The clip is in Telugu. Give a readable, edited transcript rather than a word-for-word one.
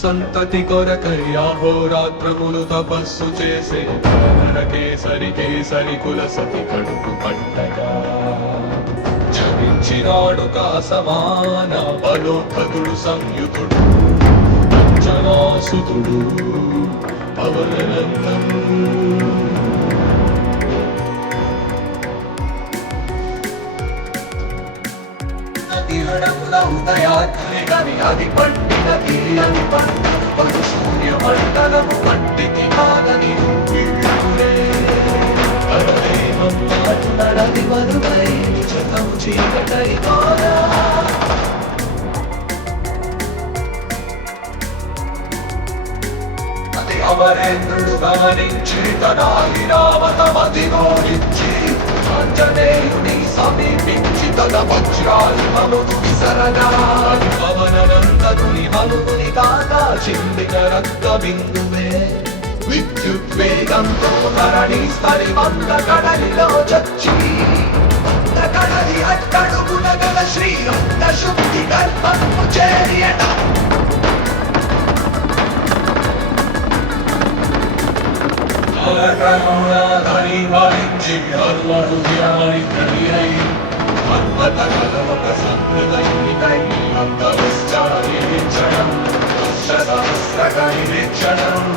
సంతతి కొరకై అహోరాత్రములు తపస్సు చేసే కేసరి కేసరి కుల సతి కడుపు పండగా జపించినాడు సమాన బలోద్ధతుడు సంయుతుడు అంజనాసుతుడు పవననందను ఉదయాగ్ని అది పండిన తీయని పంట పడు సూర్యమండలము కంటికి కాదని నడది మరుగై జతము చీకటై కాదా అది అమరేంద్రుడు గమనించి తన ఐరావతమదిగోనిచ్చి ఆంజనేయుని సమీపించి తన వజ్రాయుధము విసరగా పవననందనుని హనుకుని కాగా చిందిన రక్త బిందువే విద్యుద్వేగంతో ధరణి స్థలి మంద కడలిలో చచ్చి మంద కడలి అట్టడుగున గల శ్రీరంగ శుద్ధి గర్భము చేరియట ధని భరించి హనుమడు విరమణి ప్రళయై మన్మత కలవక సంకృతయునికై అంతరిశ్చారిచడం దుష్ట సహస్రకై నిరీక్షణం